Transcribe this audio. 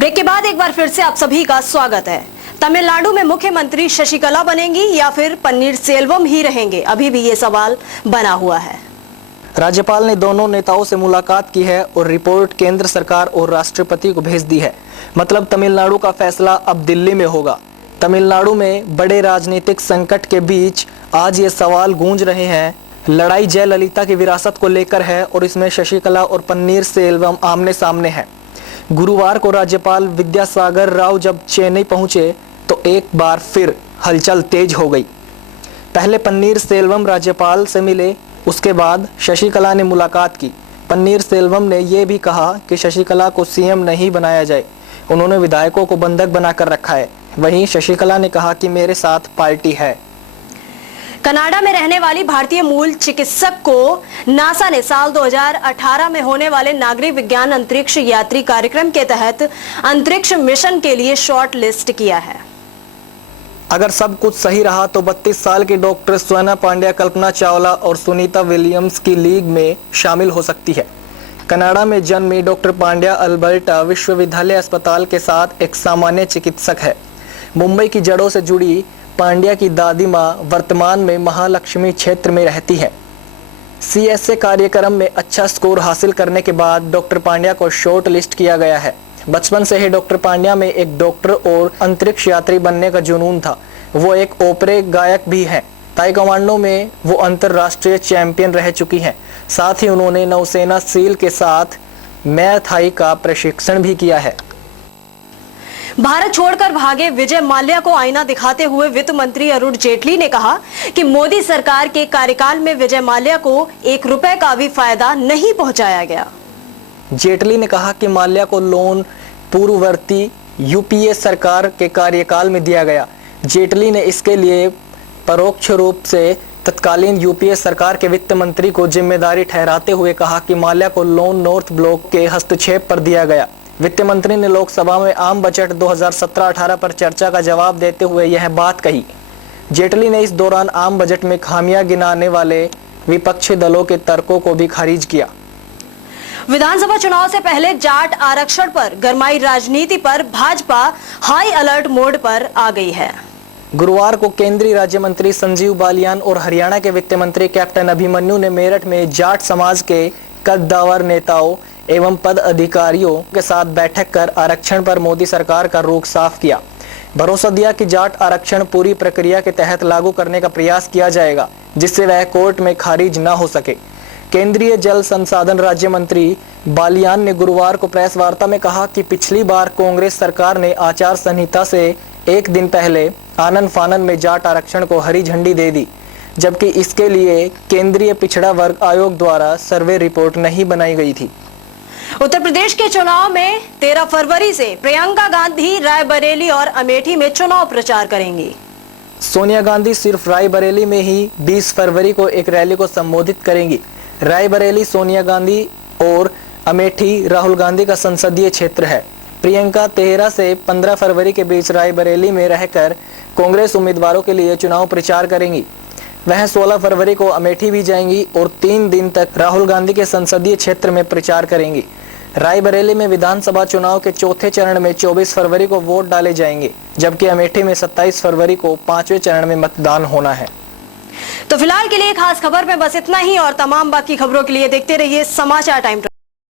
Break के बाद एक बार फिर से आप सभी का स्वागत है। तमिलनाडु में मुख्यमंत्री शशिकला बनेंगी या फिर पन्नीरसेल्वम ही रहेंगे, अभी भी ये सवाल बना हुआ है। राज्यपाल ने दोनों नेताओं से मुलाकात की है और रिपोर्ट केंद्र सरकार और राष्ट्रपति को भेज दी है। मतलब तमिलनाडु का फैसला अब दिल्ली में होगा। तमिलनाडु में बड़े राजनीतिक संकट के बीच आज ये सवाल गूंज रहे हैं। लड़ाई जयललिता की विरासत को लेकर है और इसमें शशिकला और पन्नीरसेल्वम आमने सामने हैं। गुरुवार को राज्यपाल विद्यासागर राव जब चेन्नई पहुंचे तो एक बार फिर हलचल तेज हो गई। पहले पन्नीरसेल्वम राज्यपाल से मिले, उसके बाद शशिकला ने मुलाकात की। पन्नीरसेल्वम ने यह भी कहा कि शशिकला को सीएम नहीं बनाया जाए, उन्होंने विधायकों को बंधक बनाकर रखा है। वहीं शशिकला ने कहा कि मेरे साथ पार्टी है। कनाडा में रहने वाली भारतीय मूल चिकित्सक को नासा ने साल 2018 में होने वाले नागरिक विज्ञान अंतरिक्ष यात्री कार्यक्रम के तहत अंतरिक्ष मिशन के लिए शॉर्ट लिस्ट किया है। अगर सब कुछ सही रहा तो 32 साल की डॉक्टर स्वना पांड्या कल्पना चावला और सुनीता विलियम्स की लीग में शामिल हो सकती है। कनाडा में जन्मी डॉक्टर पांड्या अल्बर्टा विश्वविद्यालय अस्पताल के साथ एक सामान्य चिकित्सक है। मुंबई की जड़ों से जुड़ी पांड्या की दादी माँ वर्तमान में महालक्ष्मी क्षेत्र में रहती है। सीएसए कार्यक्रम में अच्छा स्कोर हासिल करने के बाद डॉक्टर पांड्या को शॉर्ट लिस्ट किया गया है। बचपन से ही डॉक्टर पांड्या में एक डॉक्टर और अंतरिक्ष यात्री बनने का जुनून था। वो एक ओपेरा गायक भी हैं। ताइक्वांडो में वो अंतर्राष्ट्रीय चैंपियन रह चुकी हैं। साथ ही उन्होंने नौसेना सील के साथ मय थाई का प्रशिक्षण भी किया है। भारत छोड़कर भागे विजय माल्या को आईना दिखाते हुए वित्त मंत्री अरुण जेटली ने कहा कि मोदी सरकार के कार्यकाल में विजय माल्या को 1 रुपए का भी फायदा नहीं पहुंचाया गया। जेटली ने कहा कि माल्या को लोन पूर्ववर्ती यूपीए सरकार के कार्यकाल में दिया गया। जेटली ने इसके लिए परोक्ष रूप से तत्कालीन यूपीए सरकार के वित्त मंत्री को जिम्मेदारी ठहराते हुए कहा कि माल्या को लोन नॉर्थ ब्लॉक के हस्तक्षेप पर दिया गया। वित्त मंत्री ने लोकसभा में आम बजट 2017-18 पर चर्चा का जवाब देते हुए यह बात कही। जेटली ने इस दौरान आम बजट में खामियां गिनाने वाले विपक्षी दलों के तर्कों को भी खारिज किया। विधानसभा चुनाव से पहले जाट आरक्षण पर गरमाई राजनीति पर भाजपा हाई अलर्ट मोड पर आ गई है। गुरुवार को केंद्रीय राज्य मंत्री संजीव बालियान और हरियाणा के वित्त मंत्री कैप्टन अभिमन्यु ने मेरठ में जाट समाज के कद्दावर नेताओं एवं पद अधिकारियों के साथ बैठक कर आरक्षण पर मोदी सरकार का रुख साफ किया। भरोसा दिया कि जाट आरक्षण पूरी प्रक्रिया के तहत लागू करने का प्रयास किया जाएगा, जिससे वह कोर्ट में खारिज न हो सके। केंद्रीय जल संसाधन राज्य मंत्री बालियान ने गुरुवार को प्रेस वार्ता में कहा कि पिछली बार कांग्रेस सरकार ने आचार संहिता से एक दिन पहले आनन फानन में जाट आरक्षण को हरी झंडी दे दी, जबकि इसके लिए केंद्रीय पिछड़ा वर्ग आयोग द्वारा सर्वे रिपोर्ट नहीं बनाई गई थी। उत्तर प्रदेश के चुनाव में 13 फरवरी से प्रियंका गांधी रायबरेली और अमेठी में चुनाव प्रचार करेंगी। सोनिया गांधी सिर्फ रायबरेली में ही 20 फरवरी को एक रैली को संबोधित करेंगी। रायबरेली सोनिया गांधी और अमेठी राहुल गांधी का संसदीय क्षेत्र है। प्रियंका 13 से 15 फरवरी के बीच रायबरेली में रहकर कांग्रेस उम्मीदवारों के लिए चुनाव प्रचार करेंगी। वह 16 फरवरी को अमेठी भी जाएंगी और 3 दिन तक राहुल गांधी के संसदीय क्षेत्र में प्रचार करेंगी। रायबरेली में विधानसभा चुनाव के चौथे चरण में 24 फरवरी को वोट डाले जाएंगे, जबकि अमेठी में 27 फरवरी को 5वें चरण में मतदान होना है। तो फिलहाल के लिए खास खबर में बस इतना ही और तमाम बाकी खबरों के लिए देखते रहिए समाचार टाइम।